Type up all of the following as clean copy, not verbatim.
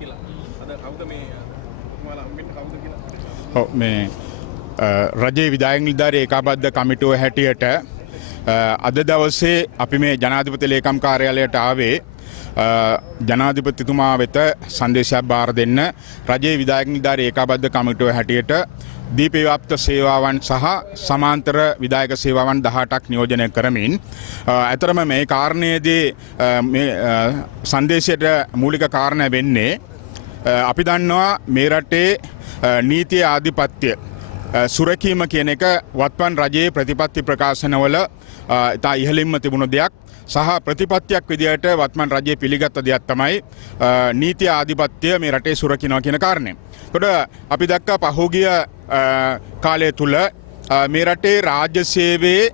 කියලා. අද කවුද මේ ඔබතුමාලා හම්බෙන්නේ කවුද කියලා? ඔව් මේ රජයේ විධායක නිලධාරී ඒකාබද්ධ කමිටුව හැටියට අද දවසේ අපි මේ ජනාධිපති ලේකම් කාර්යාලයට ආවේ ජනාධිපතිතුමා වෙත සංදේශයක් බාර දෙන්න රජයේ විධායක නිලධාරී ඒකාබද්ධ කමිටුව හැටියට දීපව්‍යාප්ත සේවාවන් සහ සමාන්තර විධායක සේවාවන් 18ක් නියෝජනය කරමින් අතරම මේ කාරණයේදී මේ සංදේශයට මූලික කාරණය වෙන්නේ අපි දන්නවා මේ රටේ නීතිය ආධිපත්‍ය සුරකීම කියන එක වත්පන් රජයේ ප්‍රතිපත්ති ප්‍රකාශනවල ඉතා ඉහළින්ම තිබුණු දෙයක් සහ ප්‍රතිපත්තියක් විදිහට වත්මන් රජයේ පිළිගත් දෙයක් තමයි නීතිය ආධිපත්‍ය මේ රටේ සුරකිනවා කියන කාරණය. ඒකට අපි දැක්කා පහුගිය කාලය තුල මේ රටේ රාජ්‍ය සේවයේ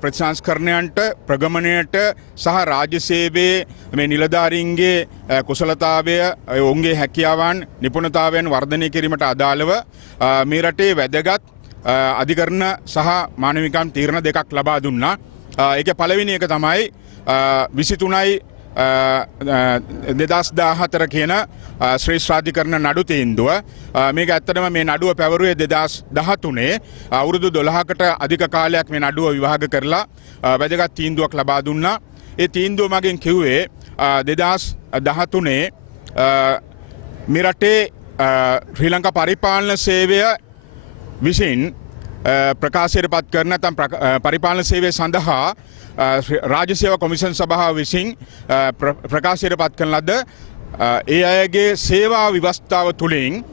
ප්‍රතිසංස්කරණයන්ට ප්‍රගමණයට සහ රාජ්‍ය සේවයේ මේ නිලධාරීන්ගේ කුසලතාවය ඔවුන්ගේ හැකියාවන් නිපුණතාවයන් වර්ධනය කිරීමට අදාළව මේ රටේ වැදගත් අධිකරණ සහ මානවිකම් තීරණ දෙකක් ලබා දුන්නා. ඒක පළවෙනි එක තමයි 23/2014 කියන ශ්‍රේෂ්ඨාධිකරණ නඩු තීන්දුව. මේක ඇත්තටම මේ නඩුව පැවරුවේ 2013 අවුරුදු 12කට අධික කාලයක් මේ නඩුව විභාග කරලා වැදගත් තීන්දුවක් ලබා දුන්නා. ඒ තීන්දුව මගෙන් කිව්වේ 2013 මේ රටේ ශ්‍රී ලංකා පරිපාලන සේවය විසින් ප්‍රකාශයට පත් කරන නැත්නම් පරිපාලන සේවය සඳහා රාජ්‍ය සේවා කොමිෂන් සභාව විසින් ප්‍රකාශයට පත් කරන ලද ඒ අයගේ සේවා ව්‍යවස්ථාව තුළින්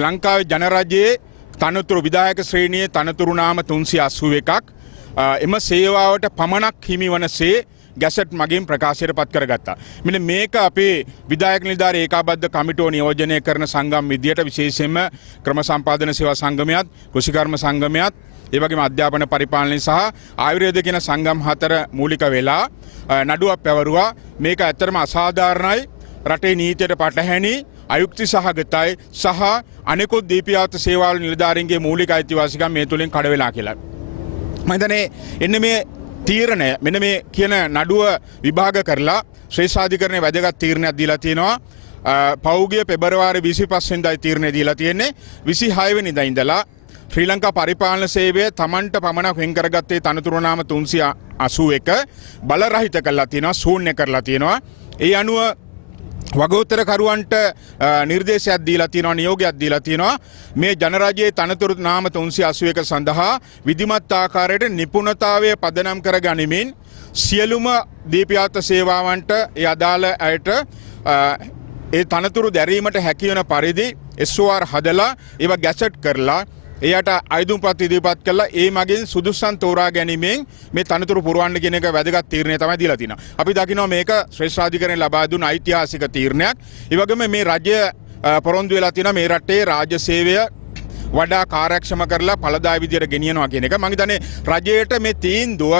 ලංකාවේ ජනරජයේ තනතුරු විධායක ශ්‍රේණියේ තනතුරු නාම 381ක් එම සේවාවට පමණක් හිමි වනසේ ගැසට් මගින් ප්‍රකාශයට පත් කරගත්තා. මෙන්න මේක අපේ විධායක නිලධාරී ඒකාබද්ධ කමිටුව නියෝජනය කරන සංගම් විදියට විශේෂයෙන්ම ක්‍රම සම්පාදන සේවා සංගමයත් කෘෂිකර්ම සංගමයත් ඒ වගේම අධ්‍යාපන පරිපාලනය සහ ආයුර්වේද කියන සංගම් හතර මූලික වෙලා නඩුවක් පැවරුවා. මේක ඇත්තටම අසාධාරණයි, රටේ නීතියට පටහැනි, අයුක්ති සහගතයි සහ අනෙකුත් දීපව්‍යාප්ත සේවාවල නිලධාරීන්ගේ මූලික අයිතිවාසිකම් මේ තුලින් කඩ වෙලා කියලා. මම හිතන්නේ එන්න මේ තීරණය මෙන්න මේ කියන නඩුව විභාග කරලා ශ්‍රේෂ්ඨාධිකරණයේ වැදගත් තීරණයක් දීලා තියෙනවා. පෞගිය පෙබරවාරි 25 වෙනිදායි තීරණය දීලා තියෙන්නේ. 26 වෙනිදා ඉඳලා ශ්‍රී ලංකා පරිපාලන සේවය තමන්ට පමණක් වෙන් කරගත්තේ තනතුරු නාම 381 බල රහිත කරලා තියෙනවා, ශූන්‍ය කරලා තියෙනවා. ඒ අනුව වගෝත්තරකරුවන්ට නිර්දේශයක් දීලා තියෙනවා, නියෝගයක් දීලා තියෙනවා. මේ ජනරජයේ තනතුරු නාම 381 සඳහා විධිමත් ආකාරයට නිපුණතාවය පදනම් කර ගනිමින් සියලුම දීපව්‍යාප්ත සේවාවන්ට ඒ අදාළ අයට ඒ තනතුරු දැරීමට හැකියවන පරිදි SOR හදලා ඒවා ගැසට් කරලා එයට අයිදුම්පත් ඉදිරිපත් කළා. ඒ මගින් සුදුසුසන් තෝරා ගැනීමෙන් මේ තනතුරු පුරවන්න කියන එක වැදගත් තීරණය තමයි දීලා තිනවා. අපි දකිනවා මේක ශ්‍රේෂ්ඨාධිකරණය ලබා දුන්න ඓතිහාසික තීරණයක්. ඒ වගේම මේ රජය පොරොන්දු වෙලා තියෙනවා මේ රටේ රාජ්‍ය සේවය වඩා කාර්යක්ෂම කරලා ඵලදායී විදියට ගෙනියනවා කියන එක. මම හිතන්නේ රජයට මේ තීන්දුව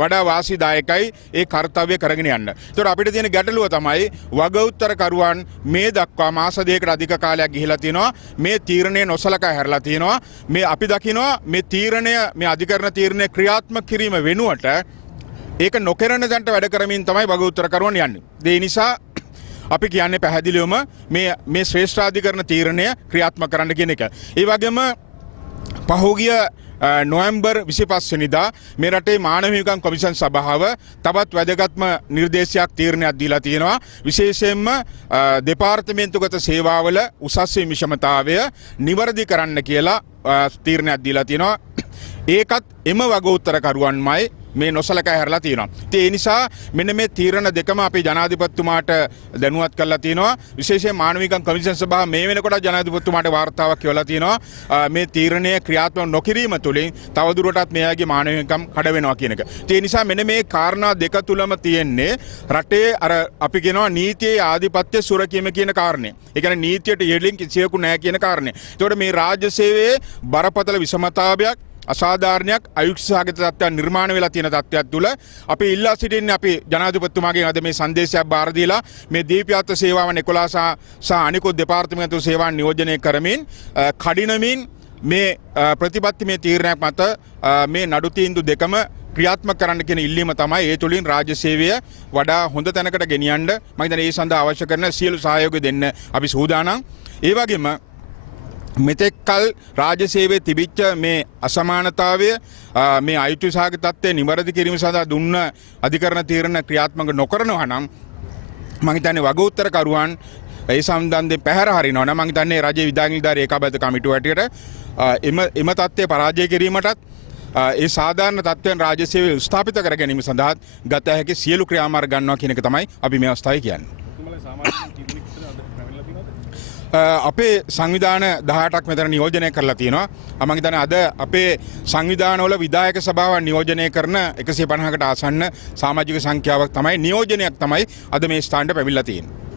වඩා වාසිදායකයි ඒ කාර්යය කරගෙන යන්න. ඒතකොට අපිට තියෙන ගැටලුව තමයි වගඋත්තරකරුවන් මේ දක්වා මාස දෙකකට අධික කාලයක් ගිහිලා තිනවා. මේ තීරණය නොසලකා හැරලා තිනවා. මේ අපි දකිනවා මේ තීරණය මේ අධිකරණ තීරණය ක්‍රියාත්මක කිරීම වෙනුවට ඒක නොකරන දන්ට වැඩ කරමින් තමයි වගඋත්තරකරුවන් යන්නේ. ඒ නිසා අපි කියන්නේ පැහැදිලිවම මේ ශ්‍රේෂ්ඨාධිකරණ තීරණය ක්‍රියාත්මක කරන්න කියන එක. ඒ වගේම පහුගිය නොවැම්බර් 25 වෙනිදා මේ රටේ මානව හිමිකම් කොමිෂන් සභාව තවත් වැදගත්ම නිර්දේශයක් තීරණයක් දීලා තියෙනවා. විශේෂයෙන්ම දෙපාර්තමේන්තුගත සේවාවල උසස් විෂමතාවය නිවැරදි කරන්න කියලා තීරණයක් දීලා තියෙනවා. ඒකත් එම වගඋත්තරකරුවන්මයි මේ නොසලකා හැරලා තියෙනවා. ඒ නිසා මෙන්න මේ තීරණ දෙකම අපි ජනාධිපතිතුමාට දැනුවත් කරලා තියෙනවා. විශේෂයෙන් මානවිකම් කොමිෂන් සභාව මේ වෙනකොට ජනාධිපතිතුමාට වාර්තාවක් කියවලා තියෙනවා. මේ තීරණය ක්‍රියාත්මක නොකිරීම තුළින් තවදුරටත් මෙයාගේ මානවිකම් කඩ වෙනවා කියන එක. ඒ නිසා මෙන්න මේ කාරණා දෙක තුලම තියෙන්නේ රටේ අර අපි කියනවා නීතියේ ආධිපත්‍ය සුරකීම කියන කාරණේ. ඒ කියන්නේ නීතියට යෙලින් කිසියෙකු නැහැ කියන කාරණේ. ඒතකොට මේ රාජ්‍ය සේවයේ බරපතල විෂමතාවයක් අසාධාරණයක් අයුක්තිසහගත තත්ත්වයක් නිර්මාණය වෙලා තියෙන තත්ත්වයක් තුළ අපි ඉල්ලා සිටින්නේ අපි ජනාධිපතිතුමාගෙන් අද මේ සංදේශයක් බාර දීලා මේ දීපව්‍යාප්ත සේවාවන් 11 සහ අනිකුත් දෙපාර්තමේන්තු සේවාවන් නියෝජනය කරමින් කඩිනමින් මේ ප්‍රතිපත්ති මේ තීරණයක් මත මේ නඩු තීන්දුව දෙකම ක්‍රියාත්මක කරන්න කියන ඉල්ලීම තමයි ඒ තුලින් රාජ්‍ය සේවය වඩා හොඳ තැනකට ගෙනියන්න මම හිතන්නේ ඒ සඳහා අවශ්‍ය කරන සියලු සහයෝගය දෙන්න අපි සූදානම්. ඒ වගේම මෙතෙක් කල රාජ්‍ය සේවයේ තිබිච්ච මේ අසමානතාවය මේ අයිති සහගත තත්ත්වය නිවැරදි කිරීම සඳහා දුන්න අධිකරණ තීරණ ක්‍රියාත්මක නොකරනවා නම් මම හිතන්නේ වගඋත්තරකරුවන් ඒ සම්බන්ධයෙන් පැහැර හරිනවා නම් මම හිතන්නේ රජයේ විධායක නිලධාරී ඒකාබද්ධ කමිටුව හැටියට එම තත්ත්වය පරාජය කිරීමටත් ඒ සාධාරණ තත්ත්වයන් රාජ්‍ය සේවය ස්ථාපිත කර ගැනීම සඳහා ගත හැකි සියලු ක්‍රියාමාර්ග ගන්නවා කියන එක තමයි අපි මේ අවස්ථාවේ කියන්නේ. තුමලා සාමාන්‍යයෙන් කිරිලි කිතර අද පැමිණලා තියෙනවද? අපේ සංවිධාන 18ක් මෙතන නියෝජනය කරලා තියෙනවා. මම හිතන්නේ අද අපේ සංවිධානවල විධායක සභාවන් නියෝජනය කරන 150කට ආසන්න සමාජික සංඛ්‍යාවක් තමයි නියෝජනයක් තමයි අද මේ ස්ථානට පැමිණලා තියෙන්නේ.